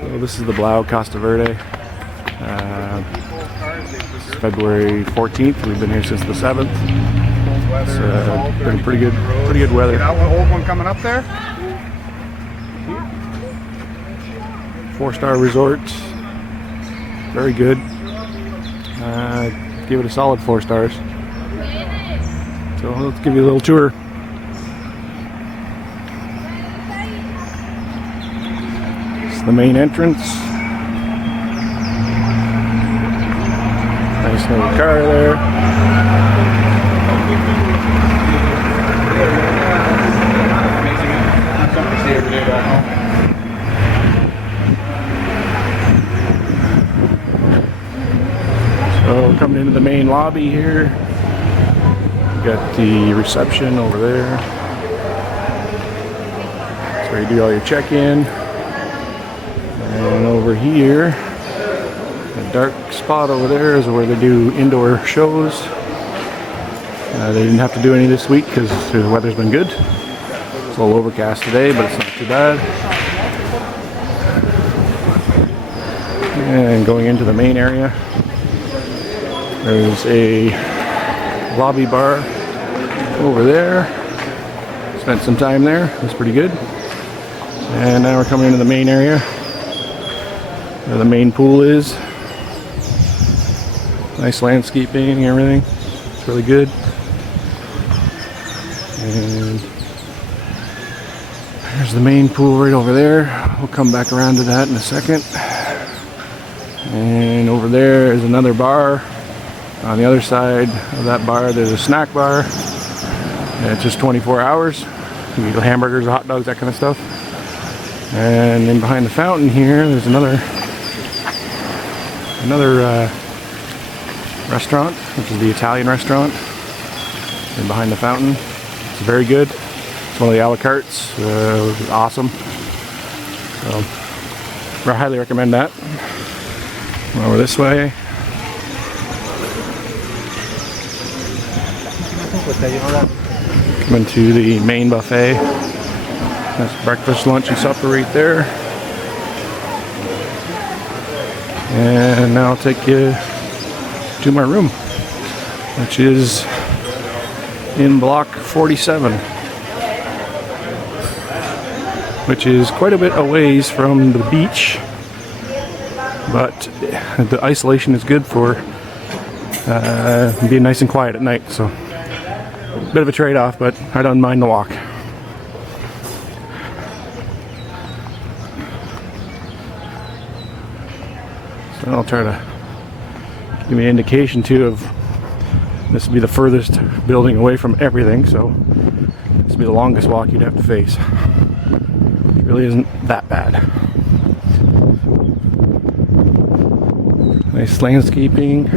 So this is the Blau, Costa Verde. It's February 14th. We've been here since the 7th. It's been pretty good weather. That old one coming up there. 4-star resort. Very good. Give it a solid 4 stars. So let's give you a little tour. It's the main entrance. Nice little car there. So coming into the main lobby here. Got the reception over there. That's where you do all your check-in. And over here, the dark spot over there is where they do indoor shows. They didn't have to do any this week because the weather's been good. It's a little overcast today, but it's not too bad. And going into the main area, there's a lobby bar over there. Spent some time there. It was pretty good. And now we're coming into the main area where the main pool is. Nice landscaping and everything. It's really good. And there's the main pool right over there. We'll come back around to that in a second. And over there is another bar. On the other side of that bar, there's a snack bar. And it's just 24 hours. You can eat hamburgers, hot dogs, that kind of stuff. And then behind the fountain here, there's another restaurant, which is the Italian restaurant. And behind the fountain, it's very good. It's one of the a la cartes. Awesome. So, I highly recommend that. Over this way. Coming to the main buffet. That's breakfast, lunch, and supper right there. And now I'll take you to my room, which is in block 47, which is quite a bit a ways from the beach, but the isolation is good for being nice and quiet at night. So bit of a trade-off, but I don't mind the walk. So I'll try to give you an indication too of this will be the furthest building away from everything, so this will be the longest walk you'd have to face. It really isn't that bad. Nice landscaping.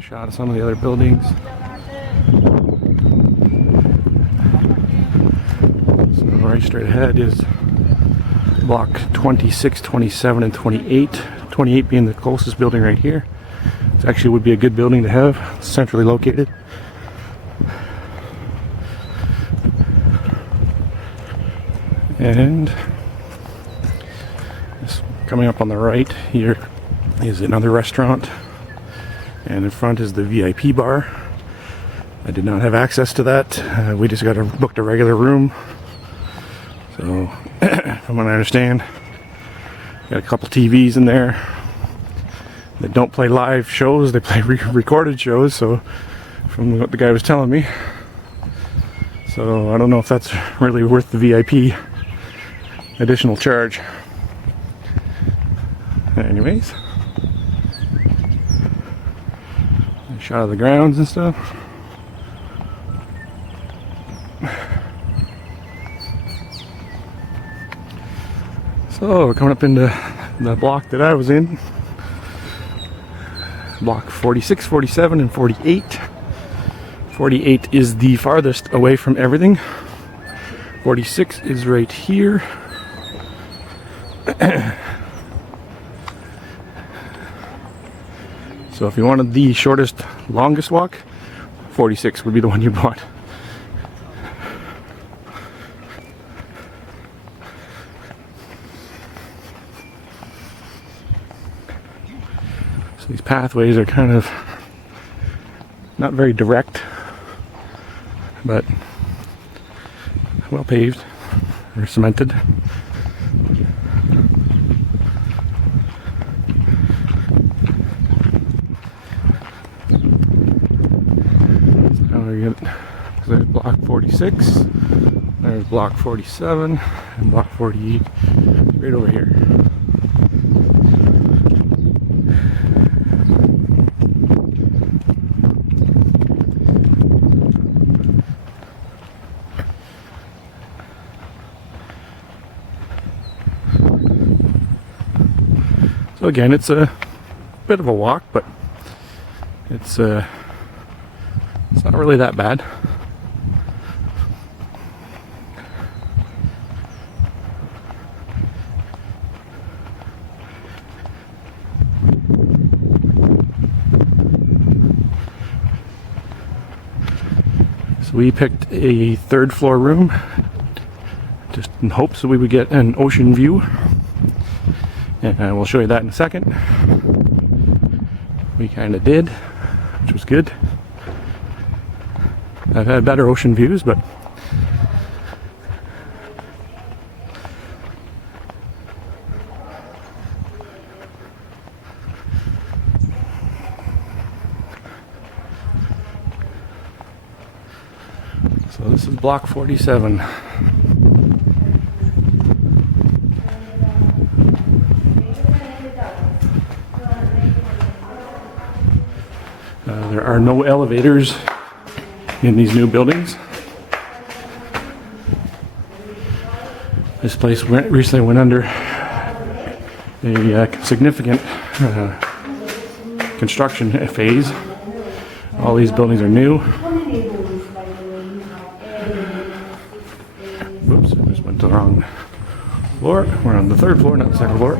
Shot of some of the other buildings. So right straight ahead is block 26, 27, and 28. 28 being the closest building right here. It actually would be a good building to have, centrally located. And coming up on the right here is another restaurant. And in front is the VIP bar. I did not have access to that. We just booked a regular room. So, from what I understand, got a couple TVs in there that don't play live shows. They play recorded shows. So, from what the guy was telling me. So, I don't know if that's really worth the VIP additional charge. Anyways. Shot of the grounds and stuff. So we're coming up into the block that I was in. Block 46, 47, and 48. 48 is the farthest away from everything. 46 is right here. So if you wanted the shortest, longest walk, 46 would be the one you bought. So these pathways are kind of not very direct, but well paved or cemented. There's block 46, there's block 47, and block 48 right over here. So again, it's a bit of a walk, but it's not really that bad. So we picked a third floor room just in hopes that we would get an ocean view, and I will show you that in a second. We kind of did, which was good. I've had better ocean views, but so this is block 47. There are no elevators in these new buildings. This place recently went under a significant construction phase. All these buildings are new. Oops, I just went to the wrong floor. We're on the third floor, not the second floor.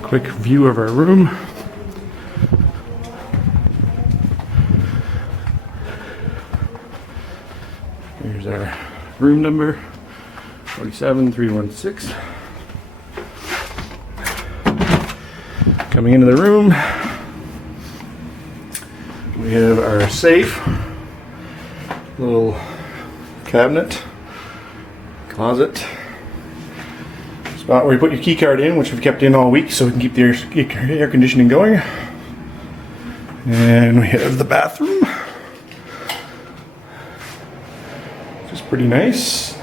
Quick view of our room. Here's our room number, 47316. Coming into the room, we have our safe, little cabinet, closet, spot where you put your key card in, which we've kept in all week so we can keep the air conditioning going. And we have the bathroom, which is pretty nice.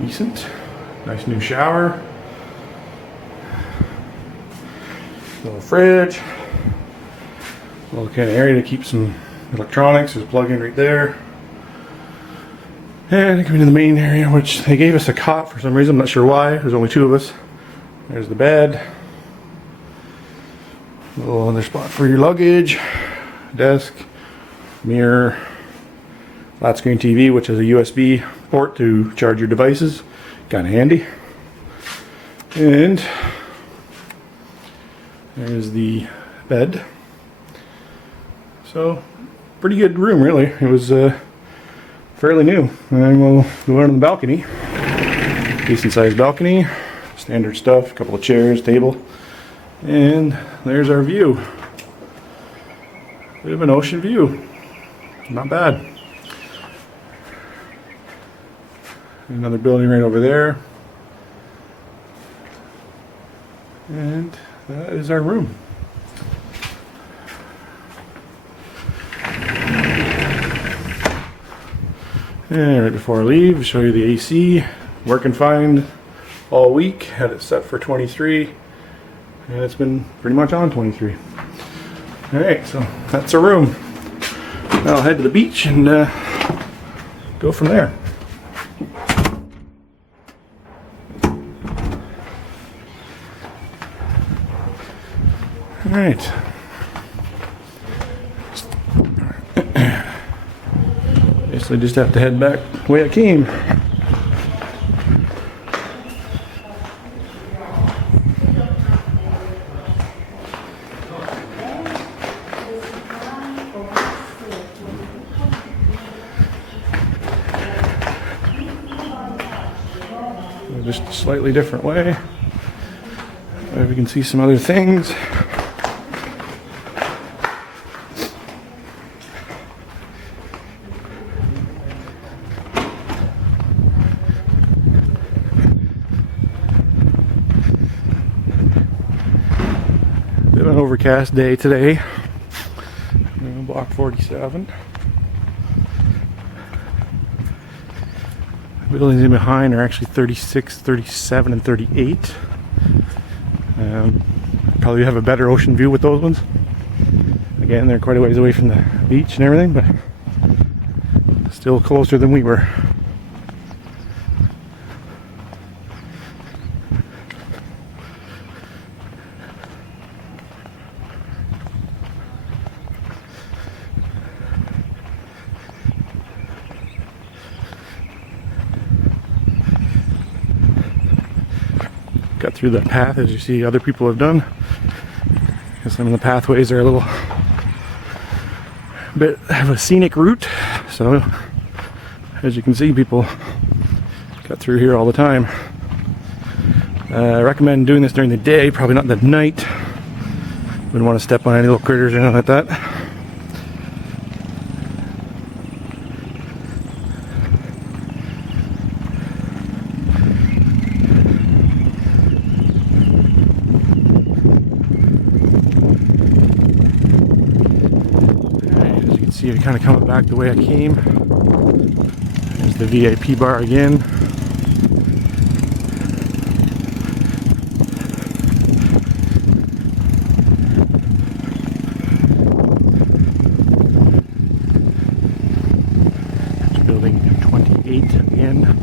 Decent. Nice new shower. Little fridge. Little kind of area to keep some electronics. There's a plug-in right there. And coming to the main area, which they gave us a cot for some reason. I'm not sure why. There's only two of us. There's the bed. A little other spot for your luggage. Desk. Mirror. Flat screen TV, which has a USB port to charge your devices. Kind of handy. And there's the bed. So, pretty good room, really. It was fairly new. And we'll go out on the balcony. Decent sized balcony. Standard stuff. A couple of chairs, table. And there's our view. Bit of an ocean view. Not bad. Another building right over there. And that is our room. And right before I leave, I'll show you the AC. Working fine all week. Had it set for 23. And it's been pretty much on 23. Alright, so that's our room. Now I'll head to the beach and go from there. Alright. Guess I just have to head back the way I came. Just a slightly different way. Maybe we can see some other things. Been an overcast day today. Block 47. Buildings in behind are actually 36, 37, and 38. Probably have a better ocean view with those ones. Again, they're quite a ways away from the beach and everything, but still closer than we were. Got through that path as you see other people have done. Some of the pathways are a little bit of a scenic route, so as you can see, people got through here all the time. I recommend doing this during the day, probably not at night. Wouldn't want to step on any little critters or anything like that. See, you're kind of coming back the way I came. There's the VIP bar again. It's building 28 again.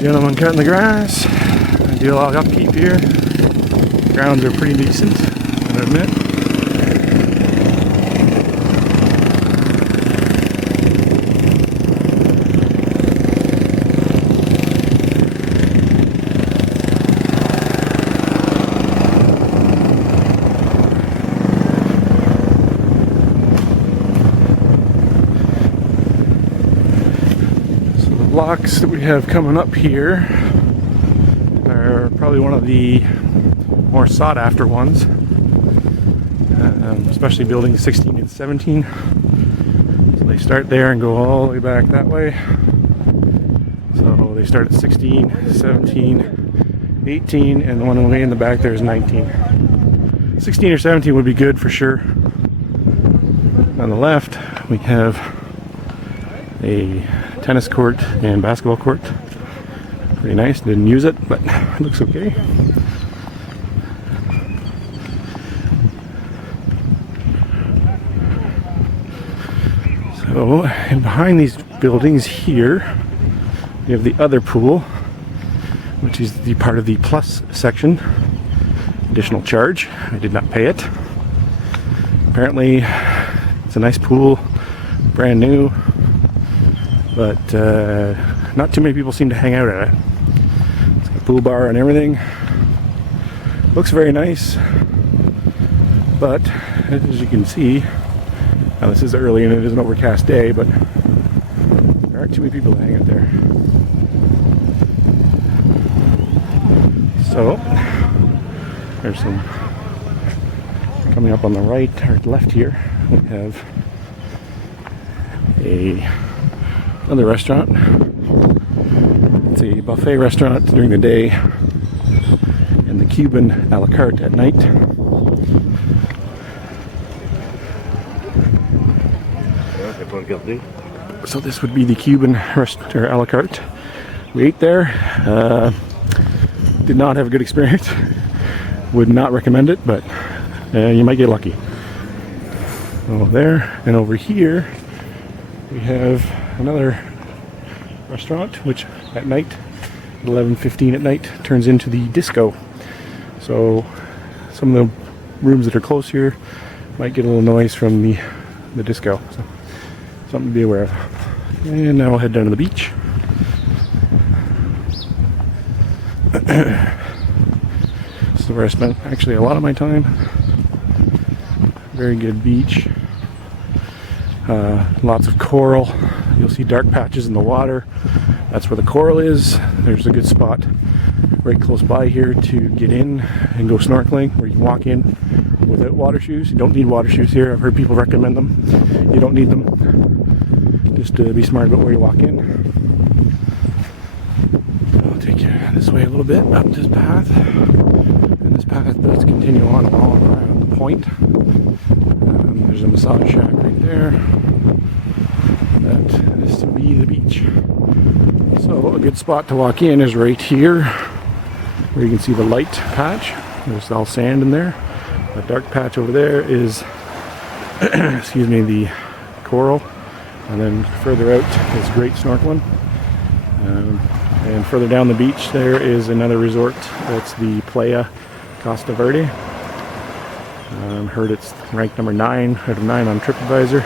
Gentleman cutting the grass. I do a lot of upkeep here. Grounds are pretty decent, I admit. Blocks that we have coming up here are probably one of the more sought after ones, especially buildings 16 and 17. So they start there and go all the way back that way. So they start at 16, 17, 18, and the one way in the back there is 19. 16 or 17 would be good for sure. On the left we have a tennis court and basketball court. Pretty nice. Didn't use it, but it looks okay. So, and behind these buildings here, we have the other pool, which is the part of the plus section. Additional charge. I did not pay it. Apparently, it's a nice pool, brand new. But not too many people seem to hang out at it. It's got a pool bar and everything. Looks very nice. But as you can see, now this is early and it is an overcast day, but there aren't too many people that hang out there. So there's some coming up on the right or left here. We have another restaurant. It's a buffet restaurant during the day and the Cuban a la carte at night. So this would be the Cuban restaurant or a la carte. We ate there. Did not have a good experience. Would not recommend it, but you might get lucky. So there, and over here we have another restaurant, which at night, 11:15 at night, turns into the disco. So some of the rooms that are close here might get a little noise from the disco. So something to be aware of. And now we'll head down to the beach. This is where I spent actually a lot of my time. Very good beach. Lots of coral. You'll see dark patches in the water. That's where the coral is. There's a good spot right close by here to get in and go snorkeling, where you can walk in without water shoes. You don't need water shoes here. I've heard people recommend them. You don't need them. Just be smart about where you walk in. I'll take you this way a little bit up this path. And this path does continue on along around the point. There's a massage shack right there. That is to be the beach. So a good spot to walk in is right here, where you can see the light patch. There's all sand in there. That dark patch over there is, excuse me, the coral. And then further out is great snorkeling. And further down the beach there is another resort. That's the Playa Costa Verde. Heard it's ranked number 9 out of 9 on TripAdvisor.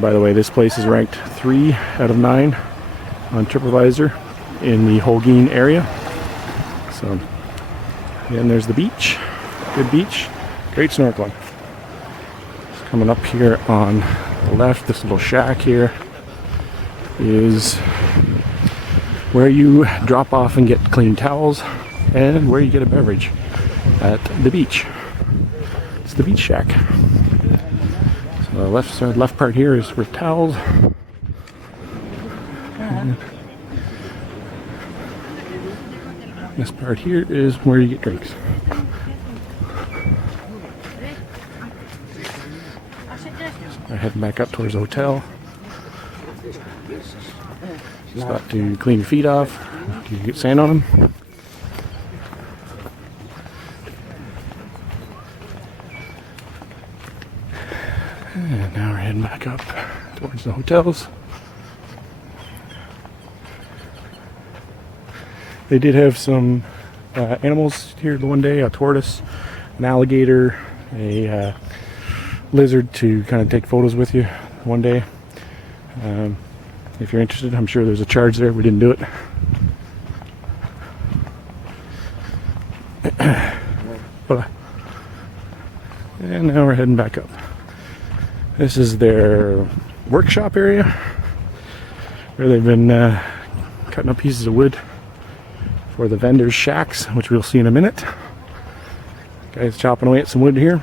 By the way, this place is ranked 3 out of 9 on TripAdvisor in the Holguin area. So, again, there's the beach. Good beach. Great snorkeling. Just coming up here on the left, this little shack here is where you drop off and get clean towels, and where you get a beverage at the beach. It's the beach shack. So the left part here is for towels. And this part here is where you get drinks. So I'm heading back up towards the hotel. Stop to clean your feet off. You get sand on them. And now we're heading back up towards the hotels. They did have some animals here the one day, a tortoise, an alligator, a lizard to kind of take photos with you one day. If you're interested, I'm sure there's a charge there. We didn't do it. And now we're heading back up. This is their workshop area, where they've been cutting up pieces of wood for the vendors' shacks, which we'll see in a minute. Guys chopping away at some wood here.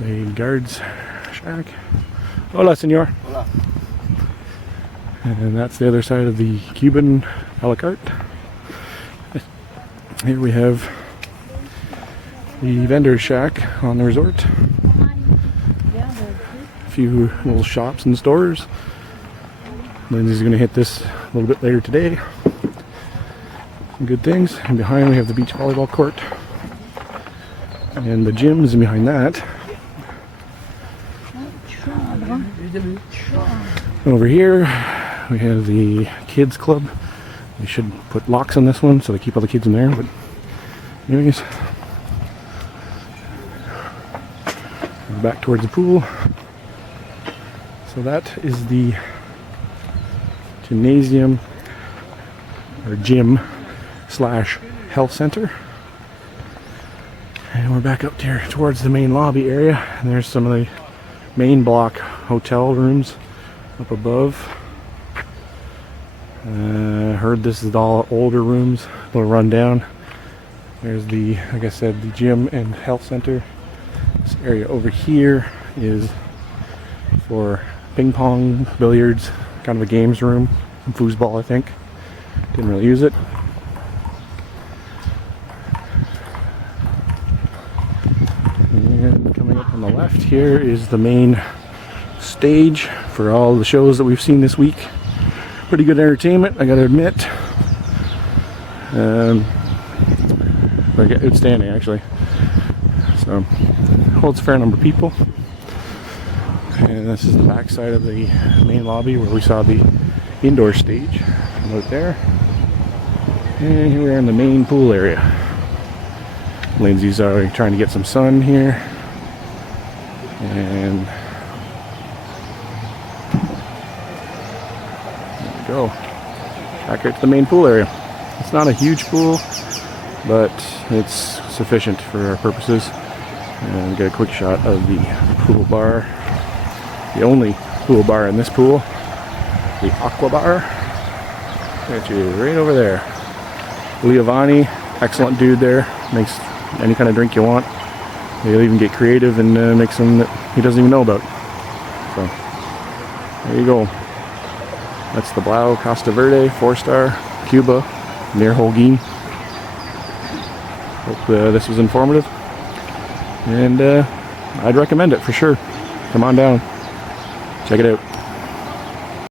The guards' shack. Hola, senor. Hola. And that's the other side of the Cuban a la carte. Here we have the vendor shack on the resort. A few little shops and stores. Lindsay's going to hit this a little bit later today. Some good things. And behind we have the beach volleyball court. And the gym is behind that. Over here we have the kids club. They should put locks on this one so they keep all the kids in there, but anyways, back towards the pool. So that is the gymnasium or gym slash health center. And we're back up here towards the main lobby area, and there's some of the main block hotel rooms up above. Heard this is all older rooms, a little run down. There's the, like I said, the gym and health center. This area over here is for ping pong, billiards, kind of a games room, and foosball, I think. Didn't really use it. And coming up on the left here is the main stage for all the shows that we've seen this week. Pretty good entertainment, I gotta admit. Like outstanding, actually. So holds a fair number of people. And this is the back side of the main lobby where we saw the indoor stage out there. And here we are in the main pool area. Lindsay's already trying to get some sun here. And there we go. Back out to the main pool area. It's not a huge pool, but it's sufficient for our purposes. And we got a quick shot of the pool bar. The only pool bar in this pool. The Aqua Bar. Got you right over there. Leovani, excellent dude there. Makes any kind of drink you want. He'll even get creative and make some that he doesn't even know about. So, there you go. That's the Blau Costa Verde 4-star Cuba near Holguin. Hope this was informative. And I'd recommend it for sure. Come on down. Check it out.